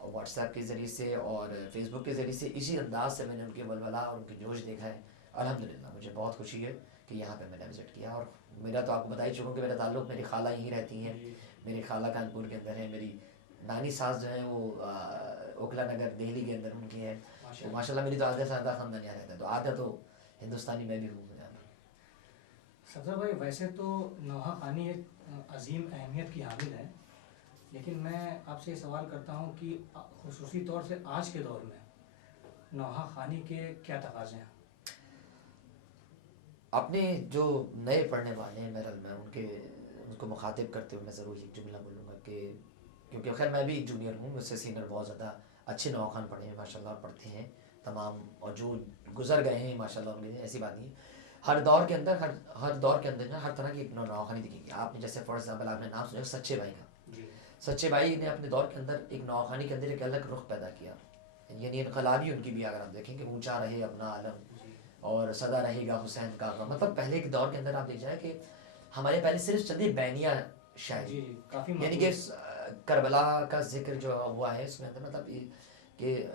What's app کے ذریعے سے اور فیس بک کے ذریعے سے اسی انداز سے میں نے ان کے ولولہ اور ان کی جوش دیکھا ہے. الحمدللہ مجھے بہت خوشی ہے کہ یہاں پہ میں نے وزٹ کیا. اور میرا تو آپ کو بتا ہی چکا ہوں کہ میرا تعلق میری خالہ یہیں رہتی ہیں. میری خالہ کانپور کے اندر ہے. میری نانی ساس جو ہیں وہ اوکھلا نگر دہلی کے اندر ان کی ہے. تو ماشاء اللہ میری تو آدھا سے آدھا خاندان یہاں رہتا ہے. تو آدھا تو ہندوستانی میں بھی ہوں. صفدر بھائی ویسے تو نوحہ خانی ایک عظیم اہمیت کی حامل ہے، لیکن میں آپ سے یہ سوال کرتا ہوں کہ خصوصی طور سے آج کے دور میں نوحہ خانی کے کیا تقاضے ہیں؟ اپنے جو نئے پڑھنے والے ہیں میرل میں ان کو مخاطب کرتے ہوئے میں ضرور ایک جملہ بولوں گا کہ کیونکہ خیر میں بھی ایک جونیئر ہوں، مجھ سے سینئر بہت زیادہ اچھے نوحہ خان پڑھے ہیں ماشاء اللہ، پڑھتے ہیں تمام، اور جو گزر گئے ہیں ماشاء اللہ ان کے ایسی بات نہیں. ہر دور کے اندر ہر دور کے اندر نا ہر طرح کی ایک نوحہ خانی دکھیں گی. آپ نے جیسے فار ایگزامپل آپ نے نام سنا سچے بھائی کا. سچے بھائی نے اپنے دور کے اندر ایک نوحہ خانی کے اندر ایک الگ رخ پیدا کیا. یعنی انقلابی ان کی بھی اگر آپ دیکھیں کہ اونچا رہے اپنا عالم اور سدا رہے گا حسین کا غم. مطلب پہلے کے دور کے اندر آپ دیکھ جائیں کہ ہمارے پہلے صرف چندی بیانیہ شاعری، یعنی کہ کربلا کا ذکر جو ہوا ہے اس میں اندر مطلب کہ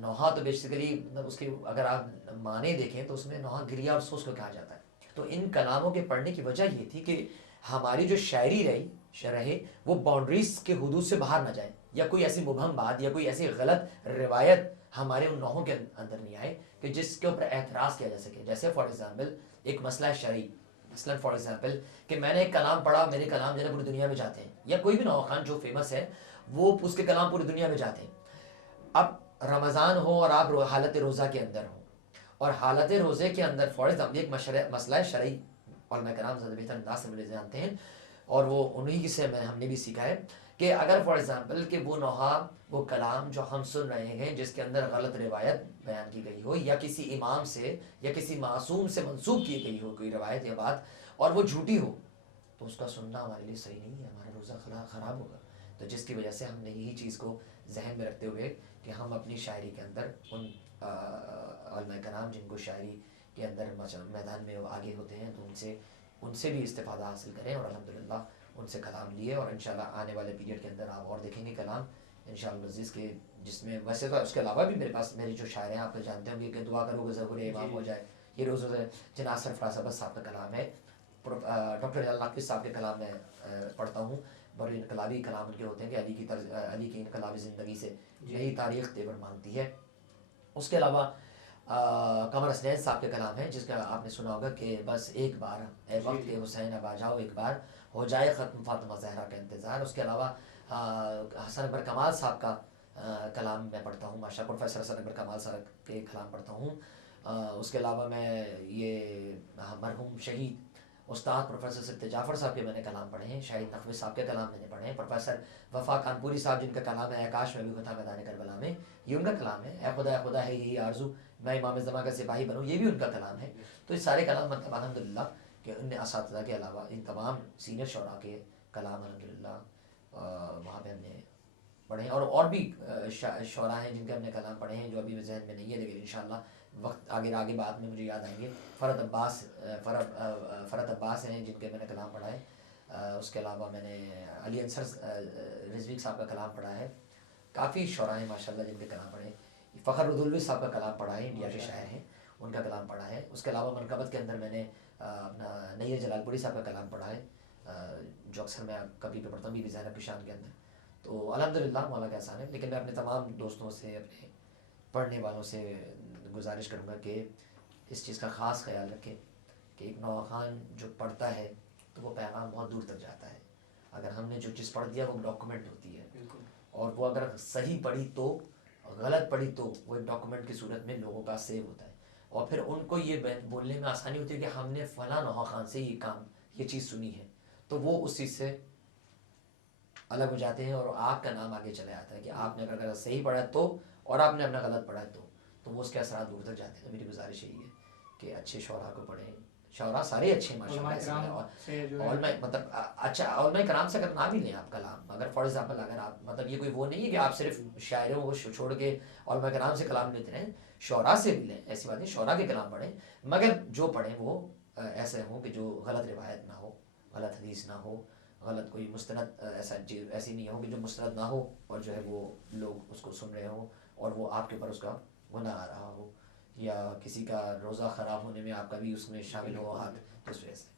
نوحہ تو بیسیکلی مطلب اس کے اگر آپ معنی دیکھیں تو اس میں نوحہ گریہ اور افسوس کو کہا جاتا ہے. تو ان کلاموں کے پڑھنے کی وجہ یہ تھی کہ ہماری جو شاعری رہے وہ باؤنڈریز کے حدود سے باہر نہ جائے، یا کوئی ایسی مبہم بات یا کوئی ایسی غلط روایت ہمارے ان نوحوں کے اندر نہیں آئے کہ جس کے اوپر اعتراض کیا جا سکے. جیسے فار ایگزامپل ایک مسئلہ شرعی، مثلاً فار ایگزامپل کہ میں نے ایک کلام پڑھا، میرے کلام جو ہے پوری دنیا میں جاتے ہیں، یا کوئی بھی نوحہ خان جو فیمس ہے وہ اس کے کلام پوری دنیا میں جاتے ہیں. اب رمضان ہو اور آپ حالت روزہ کے اندر ہو، اور حالت روزے کے اندر فار ایگزامپل ایک مسئلہ شرعی علماء کرام زیادہ بہتر انداز سے مجھے جانتے ہیں، اور وہ انہی سے ہم نے بھی سیکھا ہے کہ اگر فار ایگزامپل کہ وہ نوحہ وہ کلام جو ہم سن رہے ہیں جس کے اندر غلط روایت بیان کی گئی ہو، یا کسی امام سے یا کسی معصوم سے منسوب کی گئی ہو کوئی روایت یا بات، اور وہ جھوٹی ہو، تو اس کا سننا ہمارے لیے صحیح نہیں ہے، ہمارا روزہ خراب ہوگا. تو جس کی وجہ سے ہم نے یہی چیز کو ذہن میں رکھتے ہوئے کہ ہم اپنی شاعری کے اندر ان علماء کرام جن کو شاعری کے اندر میدان میں آگے ہوتے ہیں تو ان سے بھی استفادہ حاصل کریں. اور الحمدللہ ان سے کلام لیے، اور انشاءاللہ آنے والے پیریڈ کے اندر آپ اور دیکھیں گے کلام انشاءاللہ عزیز کے، جس میں ویسے تو اس کے علاوہ بھی میرے پاس میری جو شاعر ہیں آپ تو جانتے ہوں گے کہ دعا کرو کہ ظہور امام ہو جائے، یہ روز جناب سرفراز احمد صاحب کا کلام ہے. ڈاکٹر نقوی صاحب کے کلام میں پڑھتا ہوں، بڑے انقلابی کلام ان کے ہوتے ہیں کہ علی کی انقلابی زندگی سے نئی تاریخ تیور مانگتی ہے. اس کے علاوہ قمر حسنین صاحب کے کلام ہیں جس کا آپ نے سنا ہوگا کہ بس ایک بار اے وقت کے حسین اب آ جاؤ، ایک بار ہو جائے ختم فاطمہ زہرا کا انتظار. اس کے علاوہ حسن اکبر کمال صاحب کا کلام میں پڑھتا ہوں، ماشاء پروفیسر حسن اکبر کمال صاحب کے کلام پڑھتا ہوں. اس کے علاوہ میں یہ مرحوم شہید استاد پروفیسر سید جعفر صاحب کے میں نے کلام پڑھے ہیں، شاہد نقوی صاحب کے کلام میں نے پڑھے ہیں، پروفیسر وفا کانپوری صاحب جن کا کلام ہے آکاش میں بھی ہوتا میدان کربلا میں، یہ ان کا کلام ہے. اے خدا ہے یہی آرزو میں امام زمان کا سپاہی بنوں، یہ بھی ان کا کلام ہے. تو یہ سارے کلام مطلب الحمدللہ کہ ان اساتذہ کے علاوہ ان تمام سینئر شعراء کے کلام الحمدللہ وہاں پہ ہم نے پڑھے ہیں. اور بھی شعراء ہیں جن کے ہم نے کلام پڑھے ہیں جو ابھی ذہن میں نہیں ہے، لیکن انشاءاللہ وقت آگے بعد میں مجھے یاد آئیں گے. فرحت عباس ہیں جن کے میں نے کلام پڑھا ہے. اس کے علاوہ میں نے علی انصر رضوی صاحب کا کلام پڑھا ہے. کافی شعراء ہیں ماشاءاللہ جن کے کلام پڑھے ہیں. فخر ردولوی صاحب کا کلام پڑھا ہے، انڈیا کے شاعر ہیں، ان کا کلام پڑھا ہے. اس کے علاوہ منقبت کے اندر میں نے اپنا نیر جلال پوری صاحب کا کلام پڑھا ہے جو اکثر میں کبھی پہ پڑھتا ہوں بھی زینب کی شان کے اندر. تو الحمدللہ مولا کا احسان ہے. لیکن میں اپنے تمام دوستوں سے اپنے پڑھنے والوں سے گزارش کروں گا کہ اس چیز کا خاص خیال رکھیں کہ ایک نوحہ خان جو پڑھتا ہے تو وہ پیغام بہت دور تک جاتا ہے. اگر ہم نے جو چیز پڑھ دیا وہ ڈاکومنٹ ہوتی ہے، اور وہ اگر صحیح پڑھی تو، غلط پڑھی تو وہ ایک ڈاکومنٹ کی صورت میں لوگوں کا سیو ہوتا ہے، اور پھر ان کو یہ بولنے میں آسانی ہوتی ہے کہ ہم نے فلاں نوحہ خان سے یہ چیز سنی ہے، تو وہ اس چیز سے الگ ہو جاتے ہیں اور آپ کا نام آگے چلے آتا ہے کہ آپ نے اگر غلط صحیح پڑھا ہے تو، اور آپ نے اپنا غلط پڑھا ہے تو وہ اس کے اثرات دور تک جاتے ہیں. میری گزارش یہی ہے کہ اچھے شعراء کو پڑھیں. شعراء سارے اچھے ہیں ماشاءاللہ، علماء مطلب اچھا علماء کرام سے اگر نام ہی لیں آپ کلام، اگر فار ایگزامپل اگر آپ مطلب یہ کوئی وہ نہیں ہے کہ آپ صرف شاعروں کو چھوڑ کے علماء کرام سے کلام لیتے رہیں، شعراء سے بھی لیں، ایسی بات نہیں، شعراء کے کلام پڑھیں، مگر جو پڑھیں وہ ایسے ہوں کہ جو غلط روایت نہ ہو، غلط حدیث نہ ہو، غلط کوئی مستند ایسا چیز ایسی نہیں ہو کہ جو مستند نہ ہو اور جو ہے وہ لوگ اس کو سن رہے ہوں اور وہ آپ کے اوپر اس کا گناہ آ رہا ہو، یا کسی کا روزہ خراب ہونے میں آپ کا بھی اس میں شامل ہو ہاتھ، تو اس وجہ سے۔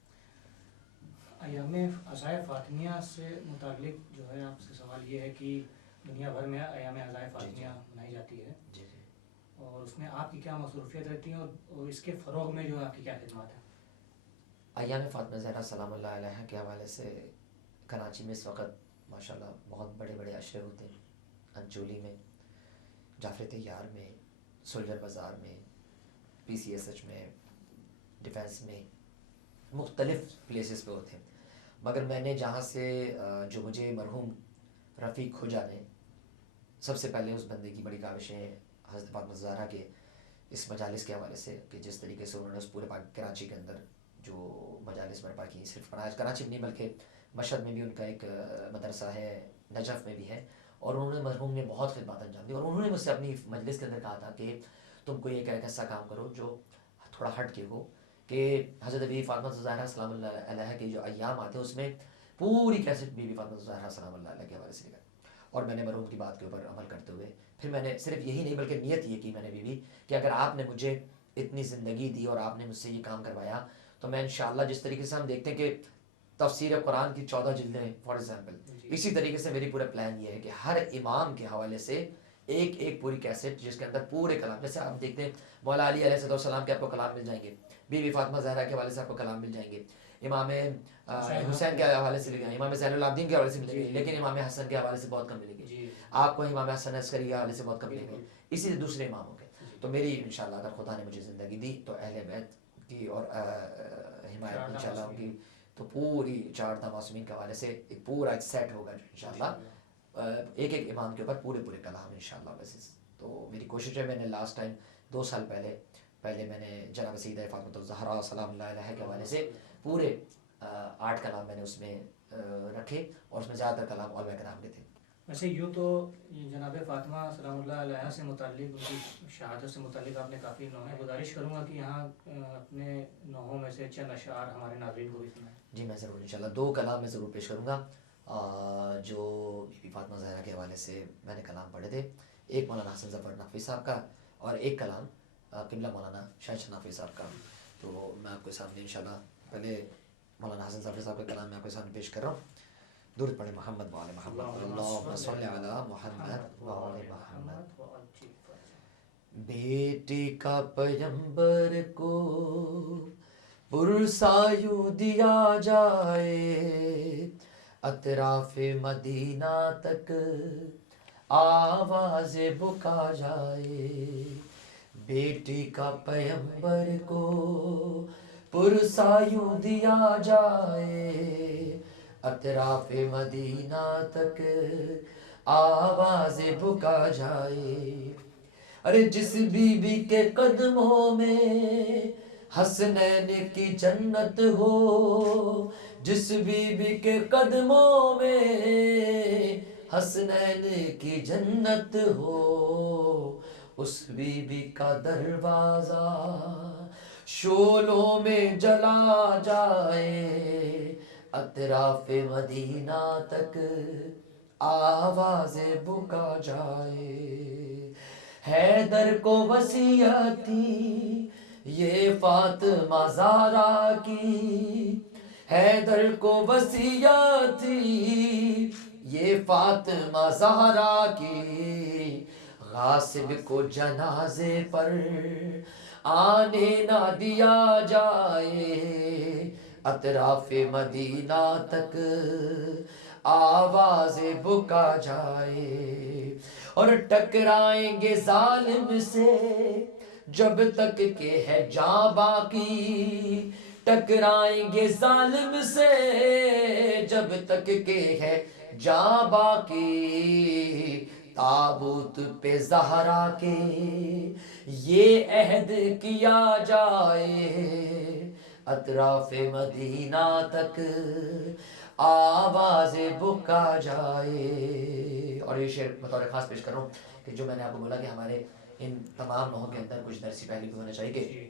ایام عزائے فاطمیہ سے متعلق جو ہے آپ سے سوال یہ ہے کہ دنیا بھر میں ایام عزائے فاطمیہ منائی جاتی ہے، جی جی، اور اس میں آپ کی کیا مصروفیت رہتی ہیں اور اس کے فروغ میں جو ہے آپ کی کیا خدمات ہیں؟ ایام فاطمہ زہرا سلام اللہ علیہ کے حوالے سے کراچی میں اس وقت ماشاءاللہ بہت بڑے بڑے اشرے ہوتے ہیں، انچولی میں، جعفر طیار میں، سولجر بازار میں، پی سی ایس ایچ میں، ڈیفینس میں، مختلف پلیسز پہ ہوتے ہیں۔ مگر میں نے جہاں سے جو مجھے مرحوم رفیق کھوجا نے سب سے پہلے اس بندے کی بڑی کاوشیں حضرت فاطمہ زہرا کے اس مجالس کے حوالے سے، کہ جس طریقے سے انہوں نے اس پورے کراچی کے اندر جو مجالس برپا کی، صرف کراچی میں نہیں بلکہ مشہد میں بھی ان کا ایک مدرسہ ہے، نجف میں بھی ہے، اور انہوں نے مرحوم نے بہت خدمات انجام دی، اور انہوں نے مجھ سے اپنی مجلس کے اندر کہا تھا کہ تم کو ایک ایسا کام کرو جو تھوڑا ہٹ کے ہو، کہ حضرت بی فاطمہ زہرا سلام اللہ علیہ کے جو ایام آتے ہیں اس میں پوری cassette Bibi Fatima Zahra سلام اللہ علیہ کے حوالے سے لکھا، اور میں نے مرحوم کی بات کے اوپر عمل کرتے ہوئے پھر میں نے صرف یہی نہیں بلکہ نیت یہ کی میں نے بھی کہ اگر آپ نے مجھے اتنی زندگی دی اور آپ نے مجھ سے یہ کام کروایا تو میں انشاءاللہ جس طریقے سے ہم دیکھتے ہیں کہ تفسیر قرآن کی 14 جلدیں فار ایگزامپل، اسی طریقے سے میری پورا پلان یہ ہے کہ ہر امام کے حوالے سے ایک ایک پوری کیسٹ جس کے اندر پورے کلام، جیسے آپ دیکھتے ہیں مولا علی علیہ السلام کے آپ کو کلام مل جائیں گے، بی بی فاطمہ زہرا کے حوالے سے آپ کو کلام مل جائیں گے، امام حسین کے حوالے سے ملیں گے، امام زین العابدین کے حوالے سے ملیں گے، لیکن امام حسن کے حوالے سے بہت کم ملیں گے، آپ کو امام حسن عسکری کے حوالے سے بہت کم ملیں گے، اسی دوسرے اماموں کے۔ تو میری انشاءاللہ اگر خدا نے مجھے زندگی دی تو اہل بیت کی اور حمایت انشاءاللہ ان کی، تو پوری 4 معصومین کے حوالے سے ایک پورا ایک سیٹ ہوگا جو انشاءاللہ ایک ایک امام کے اوپر پورے کلام انشاءاللہ ویسے۔ تو میری کوشش ہے، میں نے لاسٹ ٹائم 2 سال پہلے میں نے جناب سیدہ فاطمہ الزہرا سلام اللہ علیہ کے حوالے سے پورے 8 کلام میں نے اس میں رکھے، اور اس میں زیادہ تر کلام علماء کرام کے تھے۔ ویسے یوں تو جناب فاطمہ سلام اللہ علیہ سے متعلق، ان کی شہادت سے متعلق آپ نے کافی نوحے، گزارش کروں گا کہ یہاں اپنے نوحوں میں سے چند اشعار ہمارے ناظرین کو بھی سنائیں۔ جی میں ضرور انشاءاللہ 2 کلام میں ضرور پیش کروں گا جو بی بی فاطمہ زہرا کے حوالے سے میں نے کلام پڑھے تھے، ایک مولانا حسن ظفر نقوی صاحب کا اور ایک کلام قبلہ مولانا شاہد نقوی صاحب کا۔ تو میں آپ کے سامنے انشاءاللہ پہلے مولانا حسن ظفر صاحب کا کلام میں آپ کے سامنے پیش کر رہا ہوں۔ درود پڑھیں محمد وآل محمد، اللہم صلی علی محمد وآل محمد۔ بیٹی کا پیغمبر کو پرسایوں دیا جائے، اطراف مدینہ تک آواز بکا جائے، بیٹی کا پیغمبر کو پرسایوں دیا جائے، اطراف مدینہ تک آواز بکا جائے، ارے جس بی بی کے قدموں میں حسنین کی جنت ہو، جس بی بی کے قدموں میں حسنین کی جنت ہو، اس بی بی کا دروازہ شعلوں میں جلا جائے، اطراف مدینہ تک آواز بکا جائے، حیدر کو وصیت تھی یہ فاطمہ زہرا کی، حیدر کو وصیت تھی یہ فاطمہ زہرا کی، غاصب کو جنازے پر آنے نہ دیا جائے، اطراف مدینہ تک آواز بکا جائے، اور ٹکرائیں گے ظالم سے جب تک کہ ہے جاں باقی، ٹکرائیں گے ظالم سے جب تک کہ ہے جاں باقی، تابوت پہ زہرا کے یہ عہد کیا جائے، اطراف مدینہ تک آواز بکا جائے۔ اور یہ شعر بطور خاص پیش کر رہا ہوں کہ جو میں نے آپ کو بولا کہ ہمارے ان تمام نوحوں کے اندر کچھ درسی پہلو بھی ہونا چاہیے، کہ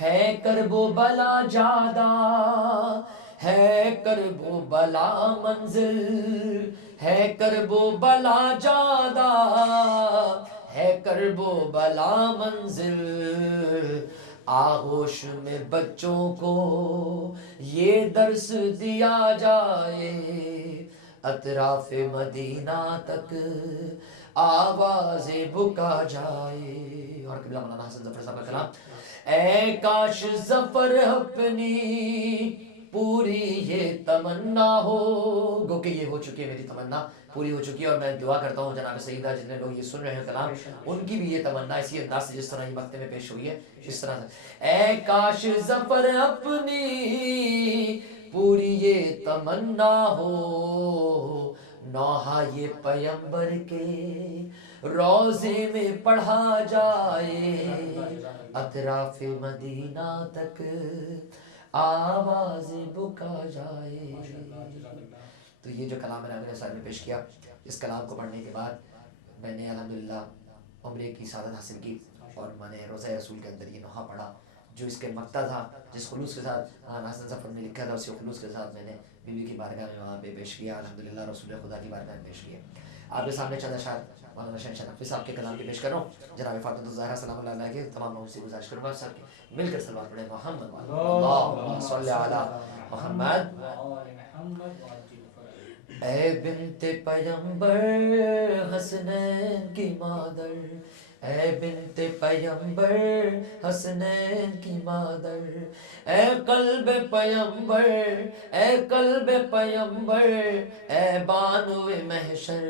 ہے کرب و بلا جادہ ہے کرب و بلا منزل ہے کرب و بلا جادہ ہے کرب و بلا منزل آغوش میں بچوں کو یہ درس دیا جائے اطراف مدینہ تک آواز بکا جائے. اور قبلہ مولانا حسن ظفر صاحب کا کلام اے کاش ظفر اپنی پوری یہ تمنا ہو. گو کہ یہ ہو چکی ہے میری تمنا پوری ہو چکی ہے اور میں دعا کرتا ہوں جناب سیدہ جتنے لوگ یہ سن رہے ہیں کلام ان کی بھی یہ تمنا اسی انداز سے جس طرح یہ وقت میں پیش ہوئی ہے اس طرح سے اے کاش ظفر اپنی پوری یہ تمنا ہو نوحہ یہ پیمبر کے روزے میں پڑھا جائے اطراف مدینہ تک آواز بکا جائے. تو یہ جو کلام میں نے ساتھ میں پیش کیا اس کلام کو پڑھنے کے بعد میں نے الحمدللہ عمرے کی سعادت حاصل کی اور میں نے روزہ رسول کے اندر یہ نوحہ پڑھا جو اس کے مقتضا تھا جس خلوص کے ساتھ حسن ظفر نے لکھا تھا اسی خلوص کے ساتھ میں نے بیوی کی بارگاہ میں وہاں پہ پیش کیا الحمدللہ رسول خدا کی بارگاہ میں پیش کیا. آپ کے سامنے چند اشعار مولانا شہنشاہ نقوی صاحب کے کلام کی پیش کر رہا ہوں. جناب فاطمہ الزہرا سلام اللہ علیہ کے تمام لوگوں سے گزارش کروں گا سب کے مل کر صلوات پڑھیں محمد اللہم صلی علی محمد. اے بنت پیمبر حسنین کی مادر اے بنت پیمبر حسنین کی مادر اے قلب پیمبر اے قلب پیمبر اے بانو محشر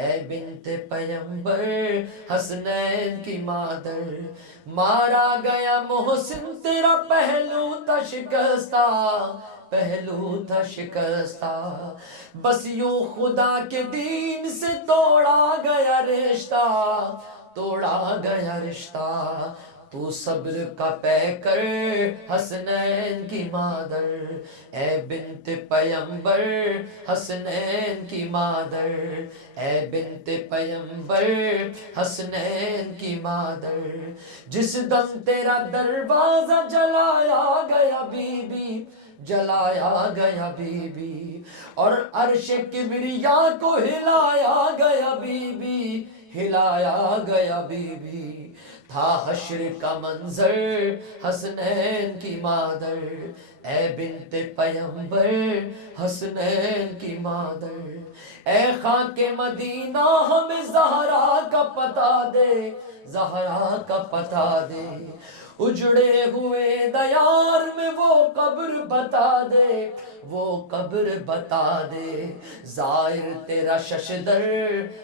اے بنت پیمبر حسنین کی مادر مارا گیا محسن تیرا پہلو تھا شکستہ پہلو تھا شکستہ بس یوں خدا کے دین سے توڑا گیا رشتہ توڑا گیا رشتہ تو صبر کا پیکر حسنین کی مادر اے بنت پیمبر حسنین کی مادر اے بنت پیمبر حسنین کی مادر جس دم تیرا دروازہ جلایا گیا بی بی جلایا گیا بی بی اور عرش کبریا کو ہلایا گیا بی بی ہلایا گیا بی بی تھا حشر کا منظر حسنین کی مادر اے بنت پیمبر حسنین کی مادر اے خاک مدینہ ہمیں زہرا کا پتہ دے زہرا کا پتہ دے اجڑے ہوئے دیار میں وہ قبر بتا دے وہ قبر بتا دے ظاہر تیرا ششدر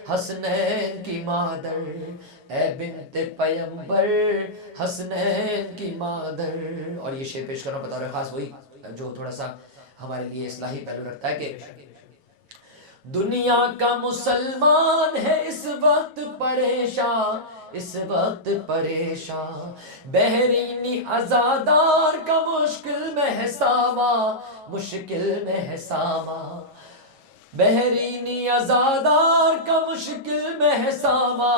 حسنین کی مادر اے بنت پیمبر حسنین کی مادر. اور یہ شعر پیش کرنا بطور خاص وہی جو تھوڑا سا ہمارے لیے اصلاحی پہلو رکھتا ہے کہ دنیا کا مسلمان ہے اس وقت پریشان اس وقت پریشان بحرینی عزادار کا مشکل میں ہے ساما مشکل میں ہے ساما بحرینی عزادار کا مشکل میں ہے ساما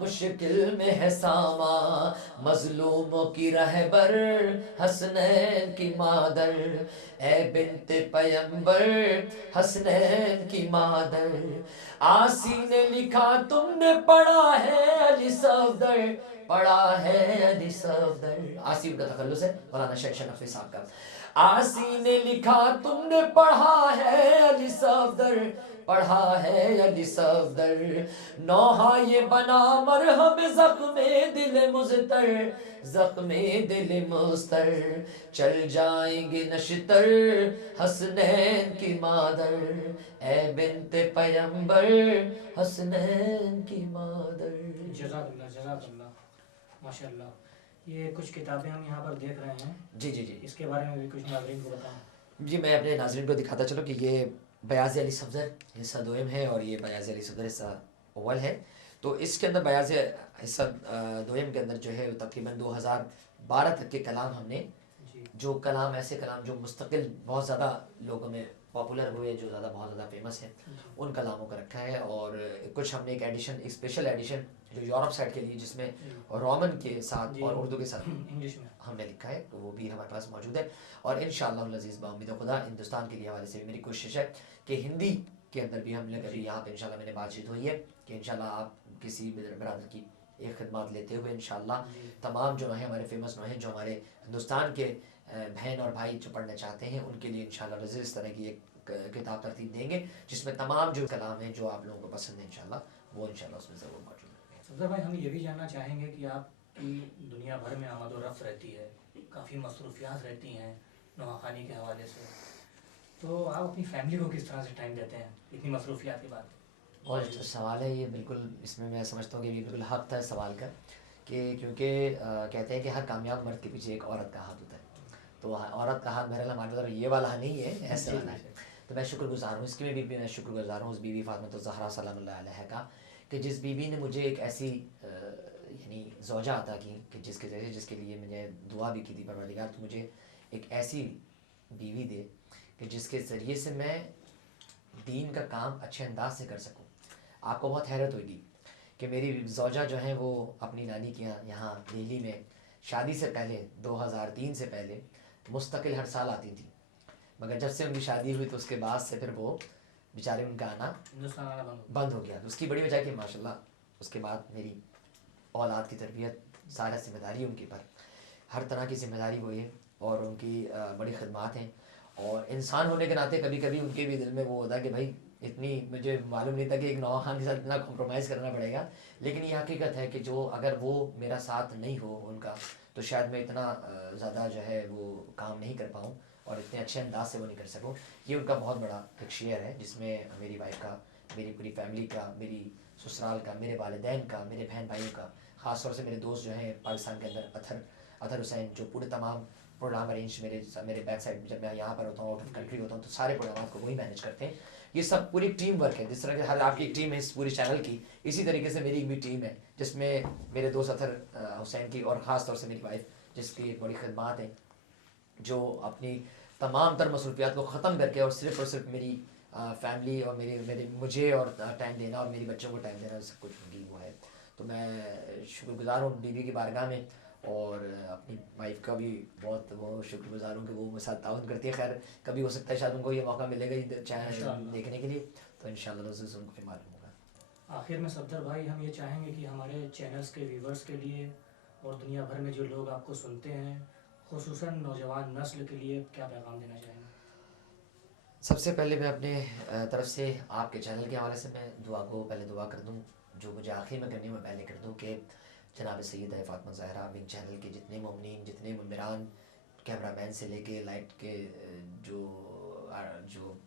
مشکل میں ہے ساما مظلوموں کی رہبر حسنین کی مادر اے بنت پیمبر حسنین کی مادر آسی نے لکھا تم نے پڑھا ہے علی صفدر پڑھا ہے علی صفدر. آسی کا تخلص ہے مولانا شہنشاہ نقوی صاحب کا. آسی نے لکھا تم نے پڑھا ہے علی صفدر پڑھا ہے علی صفدر نوحہ یہ بنا مرہم زخم دل مزتر زخم دل مستر چل جائیں گے نشتر حسنین کی مادر اے بنت پیمبر حسنین کی مادر. جزاک اللہ ماشاءاللہ. یہ کچھ کتابیں ہم یہاں پر دیکھ رہے ہیں جی جی جی اس کے بارے میں بھی کچھ ناظرین کو بتائیں. جی میں اپنے ناظرین کو دکھاتا چلو کہ یہ بیاض علی صفدر حصہ دوم ہے اور یہ بیاض علی صفدر حصہ اول ہے. تو اس کے اندر بیاض حصہ دوم کے اندر جو ہے تقریباً 2012 تک کے کلام ہم نے جو کلام ایسے کلام جو مستقل بہت زیادہ لوگوں میں پاپولر ہوئے, جو زیادہ بہت زیادہ فیمس ہیں, ان کلاموں کا رکھا ہے. اور کچھ ہم نے ایک ایڈیشن, ایک اسپیشل ایڈیشن جو یورپ سائڈ کے لیے, جس میں رومن کے ساتھ اور اردو کے ساتھ انگلش میں ہم نے لکھا ہے, تو وہ بھی ہمارے پاس موجود ہے. اور انشاءاللہ العزیز بامید خدا ہندوستان کے لیے حوالے سے بھی میری کوشش ہے کہ ہندی کے اندر بھی ہم نے کبھی یہاں پہ انشاءاللہ میں نے بات چیت ہوئی ہے کہ انشاءاللہ آپ کسی برادر کی ایک خدمات لیتے ہوئے انشاءاللہ تمام جو ہیں ہمارے فیمس نوہیں جو ہمارے ہندوستان کے بہن اور بھائی جو پڑھنا چاہتے ہیں, ان کے لیے انشاءاللہ رضی اس طرح کی ایک کتاب ترتیب دیں گے جس میں تمام جو کلام ہیں جو آپ لوگوں کو پسند ہے انشاءاللہ وہ انشاءاللہ اس میں ضرور موجود ہے. صفدر بھائی, ہم یہ بھی جاننا چاہیں گے کہ آپ کی دنیا بھر میں آمد و رفت رہتی ہے, کافی مصروفیات رہتی ہیں نواخوانی کے حوالے سے, تو آپ اپنی فیملی کو کس طرح سے ٹائم دیتے ہیں اتنی مصروفیات کے بعد؟ بہت اچھا سوال ہے یہ, بالکل اس میں سمجھتا ہوں کہ یہ بالکل حق تھا سوال کا, کہ کیونکہ کہتے ہیں کہ ہر کامیاب مرد کے پیچھے ایک عورت کا ہاتھ ہوتا ہے, تو عورت کا ہاتھ بہرحال ہمارے طرف یہ والا نہیں ہے, ایسے والا ہے. تو میں شکر گزار ہوں, اس کے میں بھی میں شکر گزار ہوں اس بیوی فاطمہ الزہرا سلام اللہ علیہ کا, کہ جس بیوی نے مجھے ایک ایسی یعنی زوجہ عطا کی کہ جس کے ذریعے, جس کے لیے میں نے دعا بھی کی تھی پروردگار تو مجھے ایک ایسی بیوی دے کہ جس کے ذریعے سے میں دین کا کام اچھے انداز سے کر سکوں. آپ کو بہت حیرت ہوگی کہ میری زوجہ جو ہیں وہ اپنی نانی کے یہاں دہلی میں شادی سے پہلے 2003 سے پہلے مستقل ہر سال آتی تھیں, مگر جب سے ان کی شادی ہوئی تو اس کے بعد سے پھر وہ بیچارے ان کا آنا بند ہو گیا. اس کی بڑی وجہ کہ ماشاءاللہ اس کے بعد میری اولاد کی تربیت, سارا ذمہ داری ان کے پر, ہر طرح کی ذمہ داری وہ ہے, اور ان کی بڑی خدمات ہیں. اور انسان ہونے کے ناطے کبھی کبھی ان کے بھی دل میں وہ ہوتا ہے کہ بھائی اتنی, مجھے معلوم نہیں تھا کہ ایک نواں خان کے ساتھ اتنا کمپرومائز کرنا پڑے گا, لیکن یہ حقیقت ہے کہ جو اگر وہ میرا ساتھ نہیں ہو ان کا تو شاید میں اتنا زیادہ جو ہے وہ کام نہیں کر پاؤں اور اتنے اچھے انداز سے وہ نہیں کر سکوں. یہ ان کا بہت بڑا ایک شیئر ہے جس میں میری وائف کا, میری پوری فیملی کا, میری سسرال کا, میرے والدین کا, میرے بہن بھائیوں کا, خاص طور سے میرے دوست جو ہیں پاکستان کے اندر, اطہر حسین, جو پورے تمام پروگرام ارینج میرے بیک سائڈ جب میں یہاں پر ہوتا ہوں, آؤٹ آف کنٹری ہوتا ہوں, تو سارے پروگرامات کو وہی مینیج کرتے ہیں. یہ سب پوری ٹیم ورک ہے, جس طرح کہ ہر آپ کی ایک ٹیم ہے اس پوری چینل کی, اسی طریقے سے میری ایک بھی ٹیم ہے جس میں میرے دوست اطہر حسین کی اور خاص طور سے میری وائف جس کی ایک بڑی خدمات ہیں, جو اپنی تمام تر مصروفیات کو ختم کر کے اور صرف میری فیملی اور مجھے اور ٹائم دینا اور میری بچوں کو ٹائم دینا, سب کچھ ان کی وہ ہے. تو میں شکر گزار ہوں بیوی کی بارگاہ میں, اور اپنی وائف کا بھی بہت وہ شکر گزار ہوں کہ وہ میرے ساتھ تعاون کرتی ہے. خیر کبھی ہو سکتا ہے شاید ان کو یہ موقع ملے گا چاہے دیکھنے کے لیے, تو انشاءاللہ ان کو بھی معلوم ہوگا. آخر میں صفدر بھائی, ہم یہ چاہیں گے کہ ہمارے چینلز کے ویورز کے لیے اور دنیا بھر میں جو لوگ آپ کو سنتے ہیں, خصوصاً نوجوان نسل کے لیے کیا پیغام دینا چاہیں گے؟ سب سے پہلے میں اپنے طرف سے آپ کے چینل کے حوالے سے میں پہلے دعا کر دوں, جو مجھے آخر میں کرنی میں پہلے کر دوں, کہ جناب سیدہ فاطمہ الزہرا ونگ چینل کے جتنے مومنین, جتنے ممبران, کیمرہ مین سے لے کے لائٹ کے جو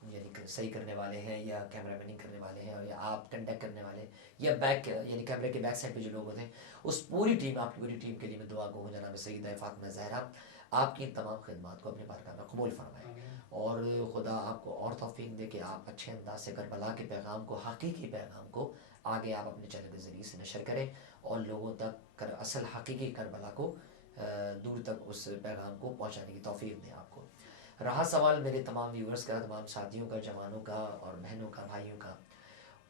یعنی صحیح کرنے والے ہیں یا کیمرہ میننگ کرنے والے ہیں, اور یا آپ کنڈکٹ کرنے والے یا بیک یعنی کیمرے کے بیک سائڈ پہ جو لوگ ہوتے ہیں, اس پوری ٹیم, آپ کی پوری ٹیم کے لیے میں دعا گو ہوں جناب سیدہ فاطمہ الزہرا آپ کی تمام خدمات کو اپنے بارگاہ میں قبول فرمائے, اور خدا آپ کو اور توفیق دے کہ آپ اچھے انداز سے کربلا کے پیغام کو, حقیقی پیغام کو آگے آپ اپنے چینل کے ذریعے سے نشر کریں, اور لوگوں تک اصل حقیقی کربلا کو دور تک اس پیغام کو پہنچانے کی توفیق دیں آپ کو. رہا سوال میرے تمام ویورز کا, تمام ساتھیوں کا, جوانوں کا اور بہنوں کا, بھائیوں کا,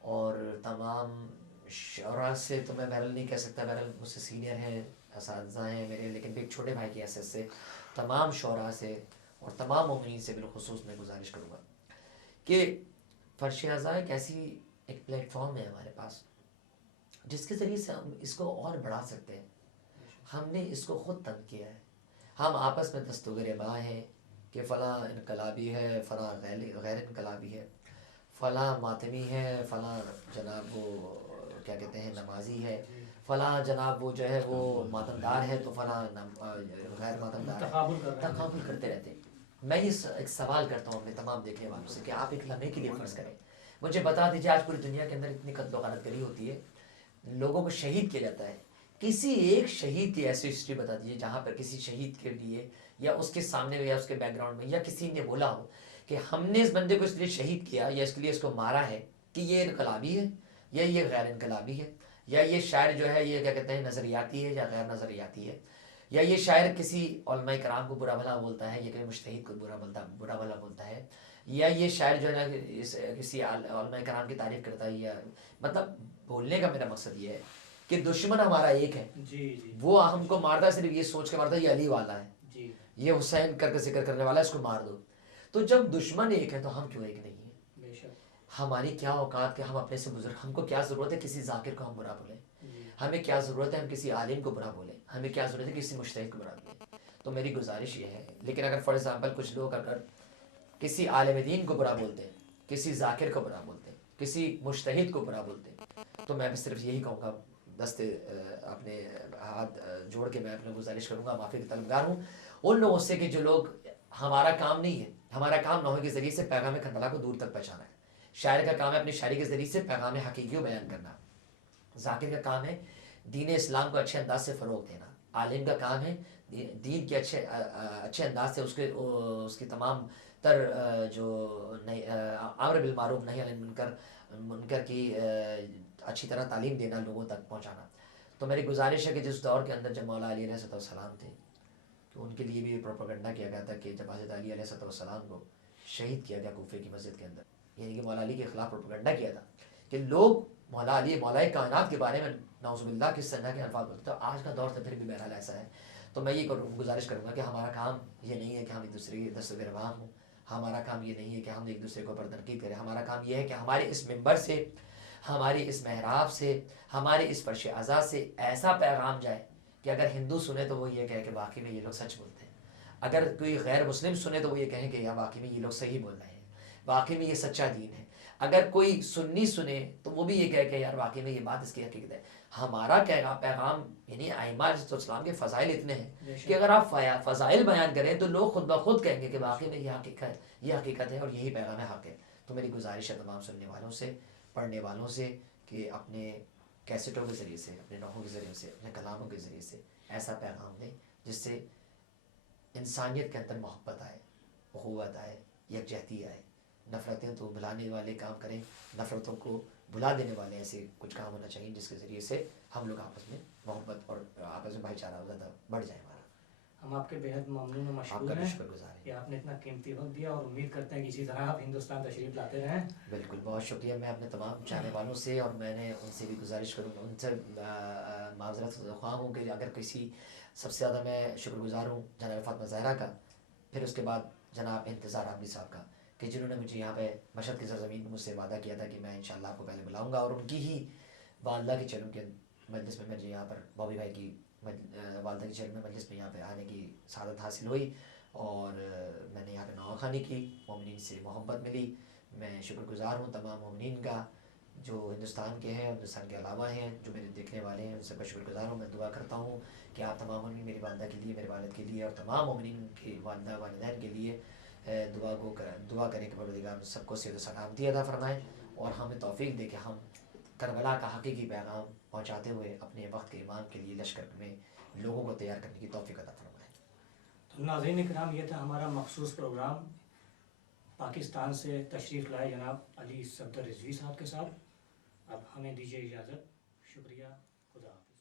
اور تمام شعراء سے تو میں بہرحال نہیں کہہ سکتا, بہرحال مجھ سے سینئر ہیں, اساتذہ ہیں میرے, لیکن ایک چھوٹے بھائی کی حیثیت سے تمام شعراء سے اور تمام مومنین سے بالخصوص میں گزارش کروں گا کہ فرش ازاں ایک ایسی ایک پلیٹ فارم ہے ہمارے پاس جس کے ذریعے سے ہم اس کو اور بڑھا سکتے ہیں. ہم نے اس کو خود تنگ کیا ہے, ہم آپس میں دستور باں ہیں کہ فلاں انقلابی ہے, فلاں غیر انقلابی ہے, فلاں ماتمی ہے, فلاں جناب وہ کیا کہتے ہیں نمازی ہے, فلاں جناب وہ جو ہے وہ ماتمدار ہے, تو فلاں غیر ماتمدار ہے, تقابل کرتے رہتے ہیں. میں یہ ایک سوال کرتا ہوں اپنے تمام دیکھنے والوں سے کہ آپ ایک لمحے کے لیے فرض کریں, مجھے بتا دیجیے آج پوری دنیا کے اندر اتنی قتل و غارت گری ہوتی ہے, لوگوں کو شہید کیا جاتا ہے, کسی ایک شہید کی ایسی ہسٹری بتا دیجیے جہاں پر کسی شہید کے لیے یا اس کے سامنے یا اس کے بیک گراؤنڈ میں یا کسی نے بولا ہو کہ ہم نے اس بندے کو اس لیے شہید کیا یا اس کے لیے اس کو مارا ہے کہ یہ انقلابی ہے یا یہ غیر انقلابی ہے, یا یہ شاعر جو ہے یہ کیا کہتے ہیں نظریاتی ہے یا غیر نظریاتی ہے, یا یہ شاعر کسی علماء کرام کو برا بھلا بولتا ہے یا کہ مجتہد کو برا بھلا بولتا ہے, یا یہ شاعر جو ہے نا کسی علماء کرام کی تعریف کرتا ہے، یا مطلب بولنے کا میرا مقصد یہ ہے کہ دشمن ہمارا ایک ہے، جی وہ ہم کو مارتا ہے صرف یہ سوچ کے مارتا ہے یہ علی والا ہے، جی یہ حسین کر کے ذکر کرنے والا ہے، اس کو مار دو. تو جب دشمن ایک ہے تو ہم کیوں ایک نہیں ہیں؟ بے شک. ہماری کیا اوقات کہ ہم اپنے سے بزرگ، ہم کو کیا ضرورت ہے کسی ذاکر کو ہم برا بولیں؟ جی ہمیں کیا ضرورت ہے ہم کسی عالم کو برا بولیں؟ ہمیں کیا ضرورت ہے کسی مجتہد کو برا بولیں؟ تو میری گزارش یہ ہے. لیکن اگر فار ایگزامپل کچھ لوگ اگر کسی عالم دین کو برا بولتے ہیں، کسی ذاکر کو برا بولتے ہیں، کسی مجتہد کو برا بولتے ہیں، تو میں صرف یہی کہوں گا، دستے اپنے ہاتھ جوڑ کے میں اپنے گزارش کروں گا، معافی کا طلبگار ہوں ان لوگوں سے کہ جو لوگ، ہمارا کام نہیں ہے، ہمارا کام نوحے کے ذریعے سے پیغام کربلا کو دور تک پہنچانا ہے. شاعر کا کام ہے اپنی شاعری کے ذریعے سے پیغام حقیقی کو بیان کرنا. ذاکر کا کام ہے دین اسلام کو اچھے انداز سے فروغ دینا. عالم کا کام ہے دین کے اچھے انداز سے اس کی تمام تر جو امر بالمعروف نہی عن منکر کی اچھی طرح تعلیم دینا، لوگوں تک پہنچانا. تو میری گزارش ہے کہ جس دور کے اندر جب مولا علی علیہ السلام تھے تو ان کے لیے بھی پروپیگنڈا کیا گیا تھا کہ جب حضرت علی علیہ السلام کو شہید کیا گیا کوفے کی مسجد کے اندر، یعنی کہ مولا علی کے خلاف پروپیگنڈا کیا تھا کہ لوگ مولا علی مولا کائنات کے بارے میں نعوذ باللہ کس طرح کے الفاظ بولتے. تو آج کا دور تو پھر بھی بہرحال ایسا ہے. تو میں یہ گزارش کروں گا کہ ہمارا کام یہ نہیں ہے کہ ہم ایک دوسرے کے دست گربان ہوں، ہمارا کام یہ نہیں ہے کہ ہم ایک دوسرے کو پر تنقید کریں. ہمارا کام یہ ہے کہ ہمارے اس ممبر سے، ہماری اس محراب سے، ہمارے اس فرش عزا سے ایسا پیغام جائے کہ اگر ہندو سنے تو وہ یہ کہے کہ واقعی میں یہ لوگ سچ بولتے ہیں، اگر کوئی غیر مسلم سنے تو وہ یہ کہیں کہ یا واقعی میں یہ لوگ صحیح بول رہے ہیں، واقعی میں یہ سچا دین ہے. اگر کوئی سنی سنے تو وہ بھی یہ کہے کہ یار واقعی میں یہ بات اس کی حقیقت ہے. ہمارا پیغام یعنی ائمہ علیہ السلام کے فضائل اتنے ہیں کہ اگر آپ فضائل بیان کریں تو لوگ خود بخود کہیں گے کہ واقعی میں یہ حقیقت ہے اور یہی پیغام حق ہے. تو میری گزارش ہے تمام سننے والوں سے، پڑھنے والوں سے کہ اپنے کیسٹوں کے ذریعے سے، اپنے نوحوں کے ذریعے سے، اپنے کلاموں کے ذریعے سے ایسا پیغام دیں جس سے انسانیت کے اندر محبت آئے، اخوت آئے، یکجہتی آئے. نفرتیں تو بھلانے والے کام کریں، نفرتوں کو بھلا دینے والے ایسے کچھ کام ہونا چاہیے جس کے ذریعے سے ہم لوگ آپس میں محبت اور آپس میں بھائی چارہ زیادہ بڑھ جائے ہمارا. ہم آپ کے بےحد ممنون و آپ مشکور کا بھی ہیں شکر گزار ہیں. کہ آپ نے اتنا قیمتی وقت دیا، اور امید کرتے ہیں کہ اسی طرح آپ ہندوستان تشریف لاتے رہیں. بالکل، بہت شکریہ. میں اپنے تمام چاہنے والوں سے، اور میں نے ان سے بھی گزارش کروں گا، ان سے معذرت خواہ ہوں کہ اگر کسی، سب سے زیادہ میں شکر گزار ہوں جناب فاطمہ زہرا کا، پھر اس کے بعد جناب انتظار عابدی صاحب کا، کہ جنہوں نے مجھے یہاں پہ مشہد کی سرزمین میں مجھ سے وعدہ کیا تھا کہ میں انشاءاللہ آپ کو پہلے بلاؤں گا، اور ان کی ہی والدہ کے چلوں کے مجلس میں مجھے یہاں پر بابی بھائی کی والدہ کی چلوں میں مجلس میں یہاں پہ آنے کی سعادت حاصل ہوئی، اور میں نے یہاں پہ نواخوانی کی، مومنین سے محبت ملی. میں شکر گزار ہوں تمام مومنین کا جو ہندوستان کے ہیں، ہندوستان کے علاوہ ہیں، جو میرے دیکھنے والے ہیں، ان سب کا شکر گزار ہوں. میں دعا کرتا ہوں کہ آپ تمام مومنین میری والدہ کے لیے، میرے والد کے لیے، اور تمام مومنین کی والدہ والدین کے لیے دعا کریں کہ پروردگار سب کو صحت و سلامتی عطا فرمائے، اور ہمیں توفیق دے کہ ہم کربلا کا حقیقی پیغام پہنچاتے ہوئے اپنے وقت کے امام کے لیے لشکر میں لوگوں کو تیار کرنے کی توفیق عطا فرمائے. تو ناظرین کرام، یہ تھا ہمارا مخصوص پروگرام پاکستان سے تشریف لائے جناب علی صفدر رضوی صاحب کے ساتھ. اب ہمیں دیجیے اجازت. شکریہ. خدا حافظ.